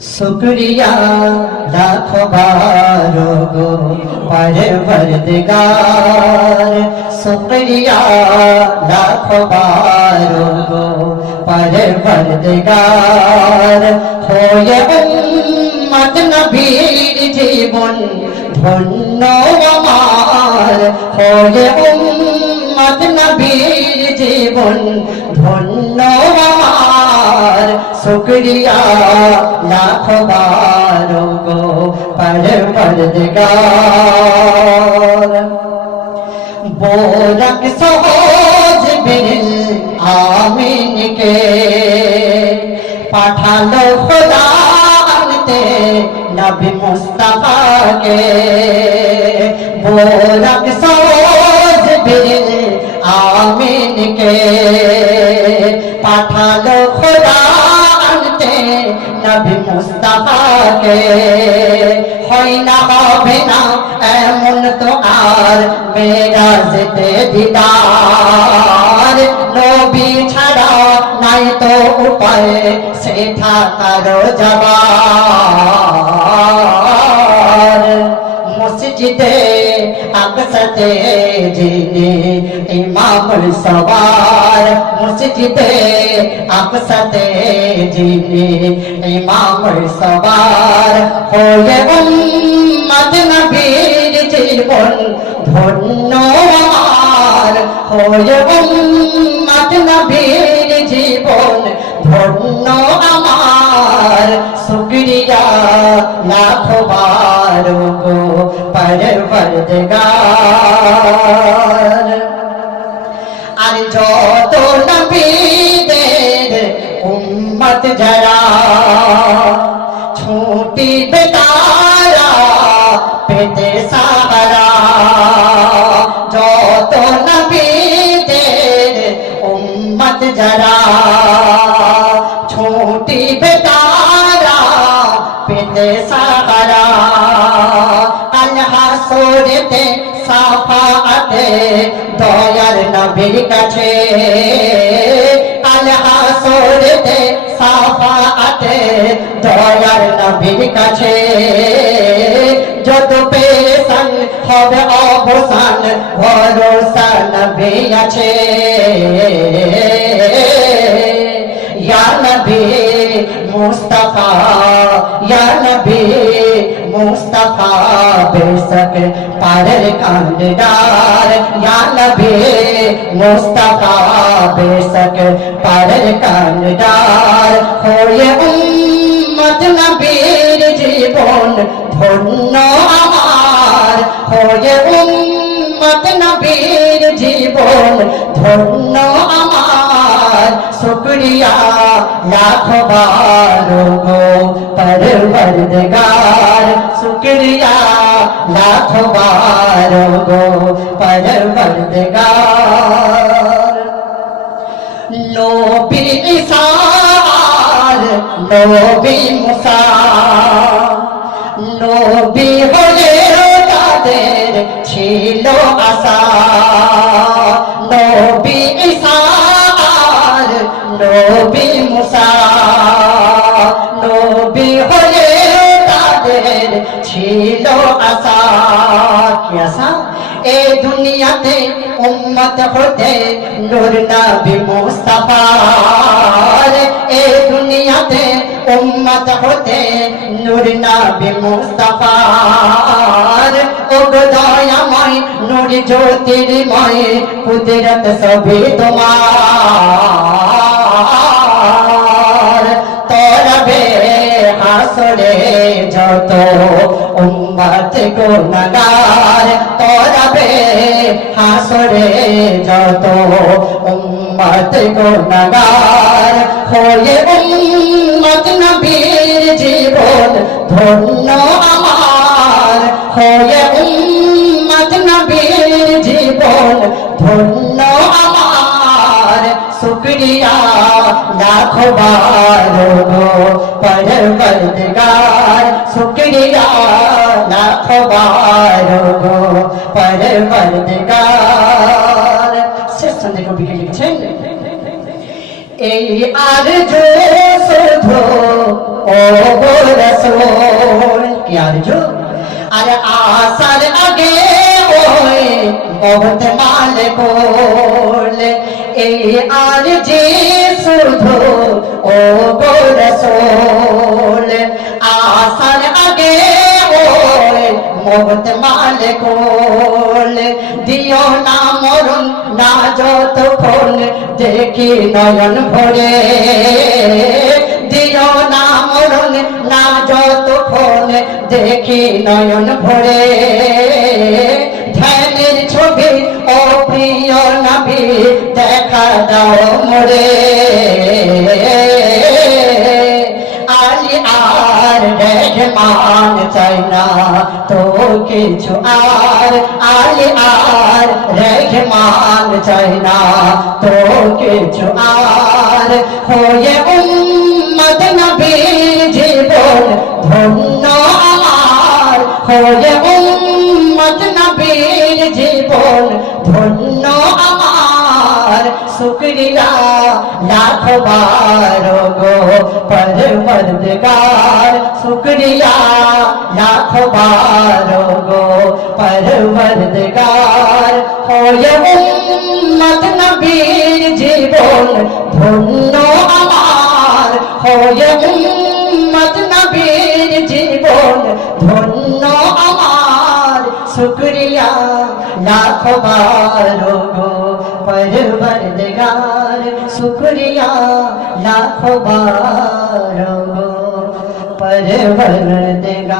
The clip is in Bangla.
शुक्रिया लाखों बारो गो परवरदिगार, शुक्रिया लाखों बारो गो परवरदिगार। होए उम्मत नबीर जीवन धन्य आमार, होए उम्मत नबीर जीवन धन्य आमार। शुक्रिया लाखों बारो गो परवरदिगार। बोरक सहोज बिन आमीन के पाठालो खुदा आनते नबी मुस्तफा के। बोरक सहोज बिन आमीन के पाठालो खुदा नबी मुस्तफा के। হয় না হবে না এমন তো আর মেরাজেতে দিদার, নবী ছাড়া নাই তো উপায় সে থাকার যাবার। মসজিদে আকসাতে যিনি ইমামুল সওয়ার, মসজিদে আকসাতে যিনি ইমামুল সওয়ার। হয়ে উম্মত নবীর জীবন ধন্য আমার, হয়ে উম্মত নবীর জীবন ধন্য আমার। শুকরিয়া লাখো বারো গো परवरदिगार। আর যত নবীদের উম্মত যারা ছুটিবে তারা পেতে সাহারা। যত নবীদের উম্মত যারা ছুটিবে তারা পেতে সাহারা। হাসরেতে সাফাতে দয়ার নবীর কাছে, কাল হাসরেতে সাফাতে দয়ার নবীর কাছে। যত পেরেশান হবে অবসান ভরসা নবী আছে। ইয়া নবী মুস্তাফা, ইয়া নবী मुस्तफा बेशक पारर कांडदार। या नबी मुस्तफा बेशक पारर कांडदार। होए उम्मत नबीर जीवन धন্য আমার, होए उम्मत नबीर जीवन ধন্য আমার। शुक्रिया लाखों बारो गो परवरदिगार, शुक्रिया लाखों बारो गो परवरदिगार। नबी ঈসা আর নবী মুসা নবী হলেও তাদের ছিল আশা। নবী ঈসা আর নবী মুসা নবী হলেও তাদের ছিল আশা। কি আশা? এই দুনিয়াতে উম্মত হতে নূর নবী মুস্তাফার। এই দুনিয়াতে উম্মত হতে নূর নবী মুস্তাফার। ও গো দয়াময় নূর জ্যোতির্ময় কুদরত সবই তোমার। তরবে হাসরে যত উম্মত গুনাহগার, তরবে হাসরে যত উম্মত গুনাহগার। হয়ে উম্মত নবীর জীবন ধন্য আমার, হয়ে উম্মত নবীর জীবন ধন্য আমার। शुक्रिया लाखों बारो गो परवरदिगार, शुक्रिया लाखों बारो गो परवरदिगार। শেষ সন্ধ্যে কবি লিখছেন, এই আরজু শুধু ও রসূল কি আরজু আর আসার আগে ওই বহুত মালে কোল এই আরজি শুধু ও গো রসূল আসার আগে ওই বহুত মালে কোল দিও না মরণ না যতক্ষণ দেখি নয়ন ভরে দিও না মরণ না যতক্ষণ দেখি নয়ন ভরে ধ্যানের ছবি ও প্রিয় নবী দেখা দাও মোরে আলী আর রহমান চাই না তো কিছু আর আলী আর রহমান চাই না তো কিছু আর হয়ে উম্মত নবীর জীবন ধন্য আমার হয়ে উম্মত নবীর জীবন ধন্য আমার শুকরিয়া লাখ বার গো পরবর্দিগার শুকরিয়া লাখ বার গো পরবর্দিগার হয়ে উম্মত নবীর জীবন ধন্য আমার হয়ে উম্মত নবীর জীবন ধন্য আমার শুকরিয়া লাখ বার গো পরবর্দিগার শুকরিয়া লাখ বার গো পরবর্দিগার